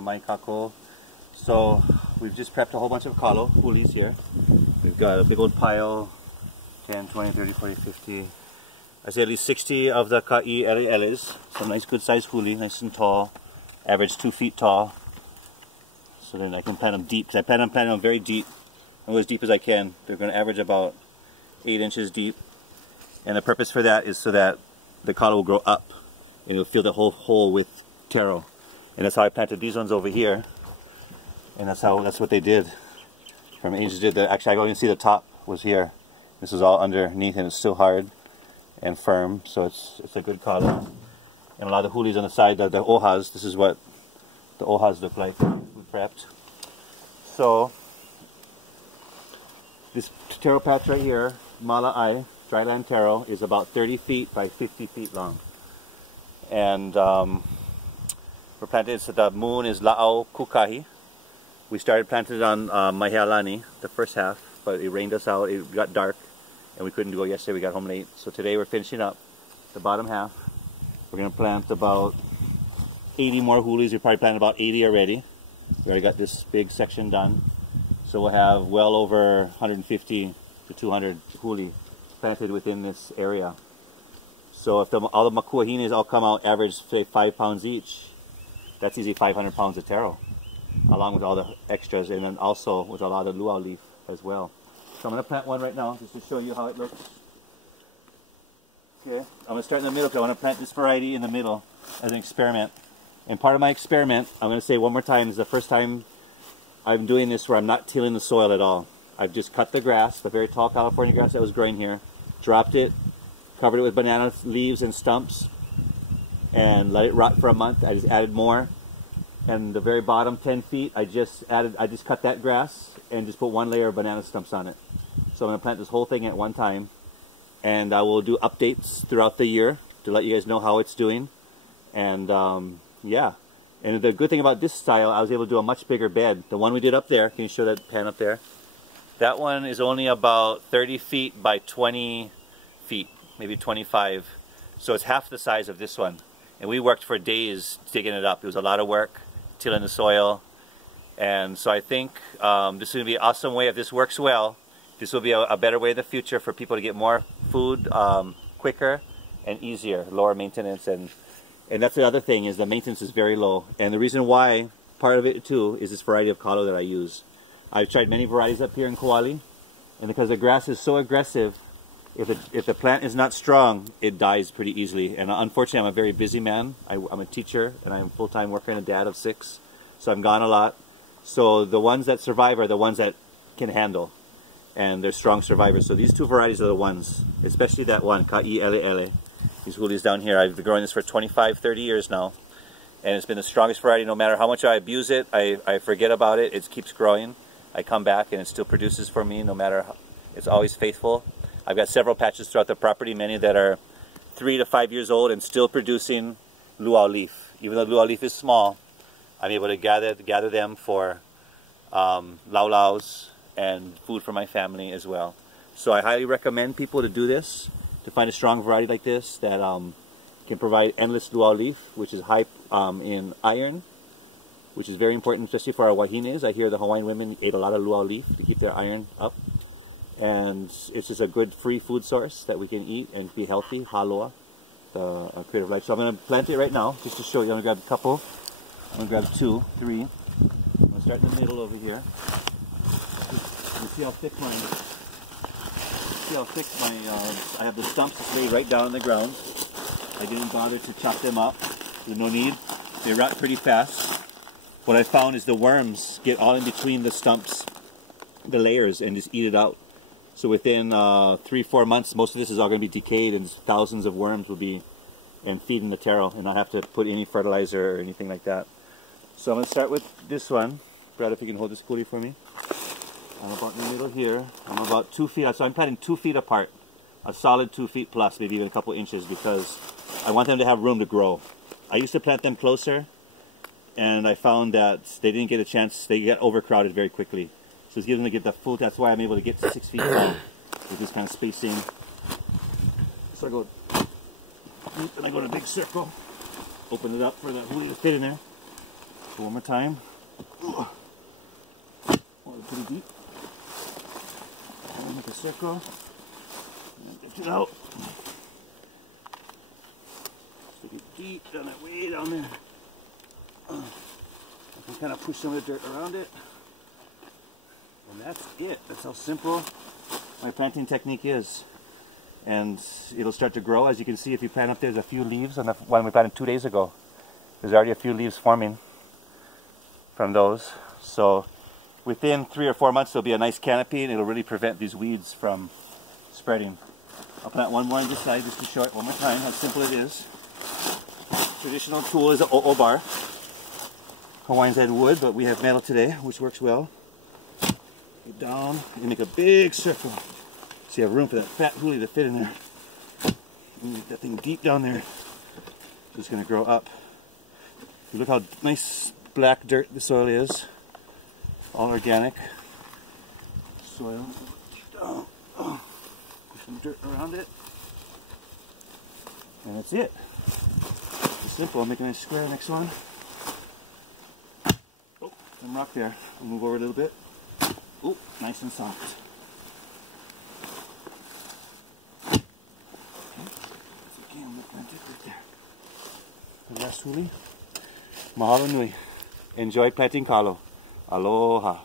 Hawaii kako. So we've just prepped a whole bunch of kalo, hulis here. We've got a big old pile, 10, 20, 30, 40, 50. I say at least 60 of the ka'i ele-eles. Some nice good sized huli, nice and tall. Average 2 feet tall. So then I can plant them deep, because I plan on planting them very deep. I go as deep as I can. They're going to average about 8 inches deep. And the purpose for that is so that the kalo will grow up and it'll fill the whole hole with taro. And that's how I planted these ones over here. And that's what they did. From ages did the, actually I can see the top was here. This is all underneath and it's still hard and firm, so it's a good kalo. And a lot of the hulis on the side, the ohas, this is what the ohas look like. We prepped. So this taro patch right here, mala'ai, dryland taro, is about 30 feet by 50 feet long. And we're planted, so the moon is la'au kukahi. We started planting it on Maui, the first half, but it rained us out, it got dark, and we couldn't go yesterday, we got home late. So today we're finishing up the bottom half. We're going to plant about 80 more hulis. We probably planted about 80 already. We already got this big section done. So we'll have well over 150 to 200 huli planted within this area. So if all the makuahinis all come out average, say 5 pounds each, that's easily 500 pounds of taro, along with all the extras, and then also with a lot of luau leaf as well. So I'm going to plant one right now just to show you how it looks. Okay, I'm going to start in the middle because I want to plant this variety in the middle as an experiment. And part of my experiment, I'm going to say one more time, is the first time I'm doing this where I'm not tilling the soil at all. I've just cut the grass, the very tall California grass that was growing here, dropped it, covered it with banana leaves and stumps, and let it rot for a month. I just added more. And the very bottom 10 feet, I just cut that grass and just put one layer of banana stumps on it. So I'm going to plant this whole thing at one time. And I will do updates throughout the year to let you guys know how it's doing. And yeah. And the good thing about this style, I was able to do a much bigger bed. The one we did up there, can you show that pan up there? That one is only about 30 feet by 20 feet, maybe 25. So it's half the size of this one. And we worked for days digging it up. It was a lot of work, tilling the soil. And so I think this is going to be an awesome way. If this works well, this will be a better way in the future for people to get more food quicker and easier, lower maintenance. And that's the other thing, is the maintenance is very low. And the reason why, part of it too, is this variety of kalo that I use. I've tried many varieties up here in Kauai, and because the grass is so aggressive, if the plant is not strong, it dies pretty easily. And unfortunately, I'm a very busy man. I'm a teacher, and I'm a full-time worker and a dad of 6, so I'm gone a lot. So the ones that survive are the ones that can handle, and they're strong survivors. So these two varieties are the ones, especially that one, ka'i ele-ele. These hulis down here, I've been growing this for 25, 30 years now, and it's been the strongest variety. No matter how much I abuse it, I forget about it, it keeps growing. I come back and it still produces for me, no matter how, it's always faithful. I've got several patches throughout the property, many that are 3 to 5 years old and still producing luau leaf. Even though luau leaf is small, I'm able to gather them for laulaus and food for my family as well. So I highly recommend people to do this, to find a strong variety like this that can provide endless luau leaf, which is high in iron, which is very important, especially for our wahines. I hear the Hawaiian women ate a lot of luau leaf to keep their iron up. And it's just a good free food source that we can eat and be healthy, haloa, the creative life. So I'm going to plant it right now, just to show you. I'm going to grab a couple. I'm going to grab 2, 3. I'm going to start in the middle over here. You see how thick I have the stumps laid right down on the ground. I didn't bother to chop them up. There's no need. They rot pretty fast. What I found is the worms get all in between the stumps, the layers, and just eat it out. So within 3-4 months, most of this is all going to be decayed, and thousands of worms will be feeding the taro, and not have to put any fertilizer or anything like that. So I'm going to start with this one. Brad, if you can hold this pulley for me. I'm about in the middle here. I'm about 2 feet. So I'm planting 2 feet apart, a solid 2 feet plus, maybe even a couple inches, because I want them to have room to grow. I used to plant them closer, and I found that they didn't get a chance. They get overcrowded very quickly. So it's giving them to get the full. That's why I'm able to get to 6 feet tall with this kind of spacing. So I go, and I go in a big circle, open it up for the huli to fit in there. So one more time. Oh, pretty deep. Make a circle. And lift it out. Stick it deep down that way down there. I can kind of push some of the dirt around it. And that's it. That's how simple my planting technique is. And it'll start to grow. As you can see, if you plant up there, there's a few leaves on the one we planted 2 days ago. There's already a few leaves forming from those. So within 3 or 4 months, there'll be a nice canopy, and it'll really prevent these weeds from spreading. I'll plant one more on this side just to show it one more time how simple it is. Traditional tool is an o'o bar. Hawaiians had wood, but we have metal today, which works well. Get down and make a big circle. So you have room for that fat huli to fit in there. And make that thing deep down there. So it's going to grow up. Look how nice black dirt the soil is. All organic soil. Down. Put some dirt around it. And that's it. It's simple. I'll make a nice square. Next one. Oh, some rock there. I'll move over a little bit. Oh, nice and soft. Okay. That's okay. I'm going to plant it right there. The last huli. Mahalo nui. Enjoy planting kalo. Aloha.